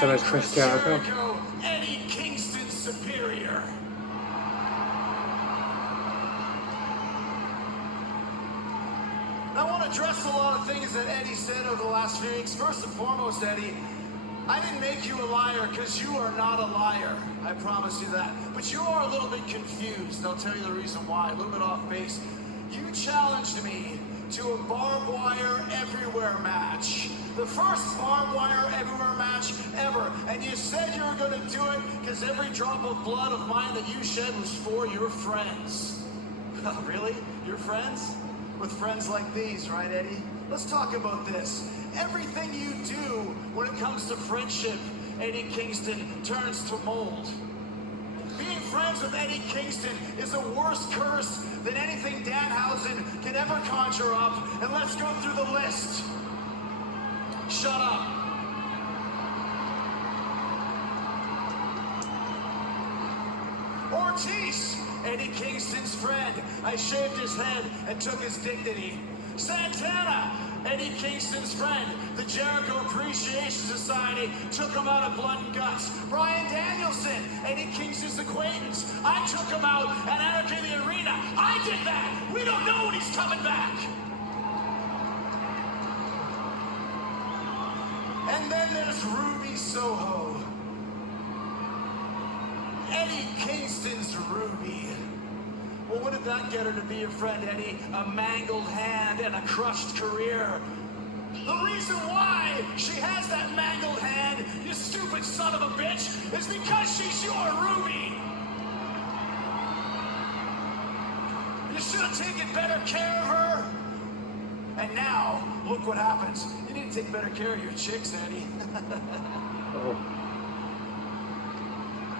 So is Chris Jericho. Eddie Kingston's superior. I want to address a lot of things that Eddie said over the last few weeks. First and foremost, Eddie, I didn't make you a liar because you are not a liar. I promise you that. But you are a little bit confused. I'll tell you the reason why. A little bit off base. You challenged me to a barbed wire everywhere match. The first barbed wire everywhere match ever. And you said you were going to do it because every drop of blood of mine that you shed was for your friends. Really? Your friends? With friends like these, right, Eddie? Let's talk about this. Everything you do when it comes to friendship, Eddie Kingston, turns to mold. Being friends with Eddie Kingston is a worse curse than anything Danhausen can ever conjure up. And let's go through the list. Shut up. Ortiz, Eddie Kingston's friend. I shaved his head and took his dignity. Santana, Eddie Kingston's friend. The Jericho Appreciation Society took him out of Blood and Guts. Bryan Danielson, Eddie Kingston's acquaintance. I took him out at Anarchy in the Arena. I did that. We don't know when he's coming back. And then there's Ruby Soho. Eddie Kingston's Ruby. Well, what did that get her to be your friend, Eddie? A mangled hand and a crushed career. The reason why she has that mangled hand, you stupid son of a bitch, is because she's your Ruby. You should have taken better care of her. And now, look what happens. You need to take better care of your chicks, Eddie.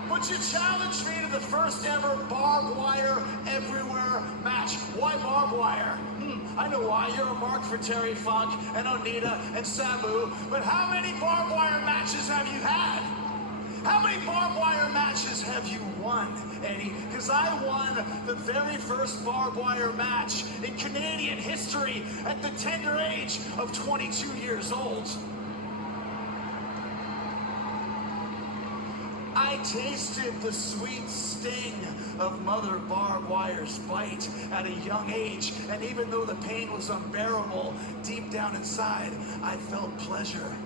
But you challenged me to the first ever barbed wire everywhere match. Why barbed wire? I know why. You're a mark for Terry Funk and Onita and Sabu. But how many barbed wire matches have you had? How many barbed wire matches have you won, Eddie? Because I won the very first barbed wire match in Canadian history at the tender age of 22 years old. I tasted the sweet sting of Mother Barbed Wire's bite at a young age, and even though the pain was unbearable, deep down inside, I felt pleasure.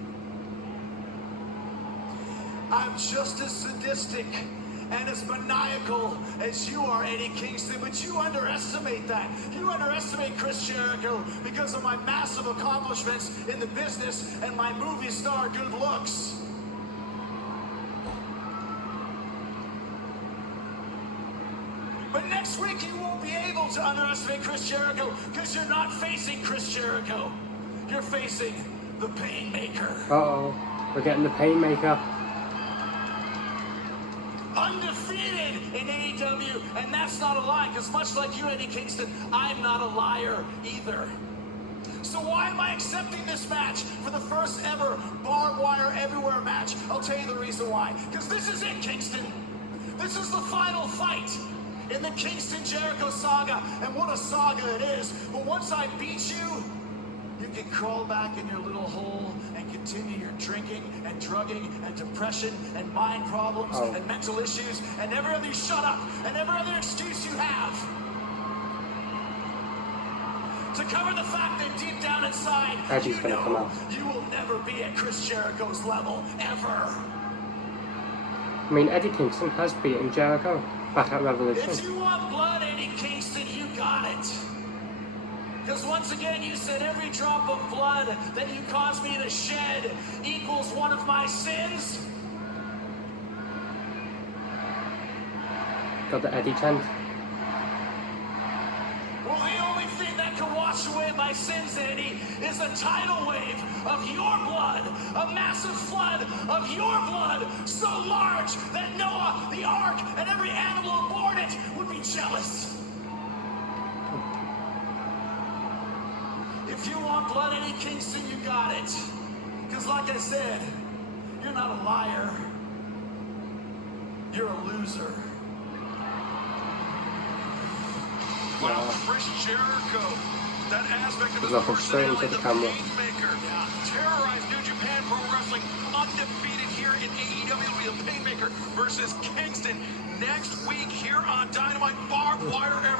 I'm just as sadistic and as maniacal as you are, Eddie Kingston, but you underestimate that. You underestimate Chris Jericho because of my massive accomplishments in the business and my movie star good looks. But next week you won't be able to underestimate Chris Jericho because you're not facing Chris Jericho. You're facing the Painmaker. Uh-oh. We're getting the Painmaker. Undefeated in AEW, and that's not a lie, because much like you, Eddie Kingston, I'm not a liar either. So why am I accepting this match for the first ever barbed wire everywhere match? I'll tell you the reason why. Because this is it, Kingston. This is the final fight in the Kingston Jericho saga, and what a saga it is. But once I beat you, you can crawl back in your little hole and continue your drinking and drugging and depression and mind problems and mental issues and every other shut up and every other excuse you have to cover the fact that deep down inside, you know you will never be at Chris Jericho's level, ever. I mean, Eddie Kingston has beaten Jericho back at Revolution. If you want blood, Eddie Kingston, you got it. Because once again, you said every drop of blood that you caused me to shed equals one of my sins. Got the Eddie chant. Well, the only thing that can wash away my sins, Eddie, is a tidal wave of your blood, a massive flood of your blood, so large that Noah, the ark, and every animal aboard it would be jealous. If you want blood, Eddie Kingston, you got it. Because like I said, you're not a liar. You're a loser. Well, Chris Jericho, that aspect of his personality, the Painmaker, terrorized New Japan Pro Wrestling, undefeated here in AEW will be the Painmaker versus Kingston next week here on Dynamite. Barbed wire everywhere.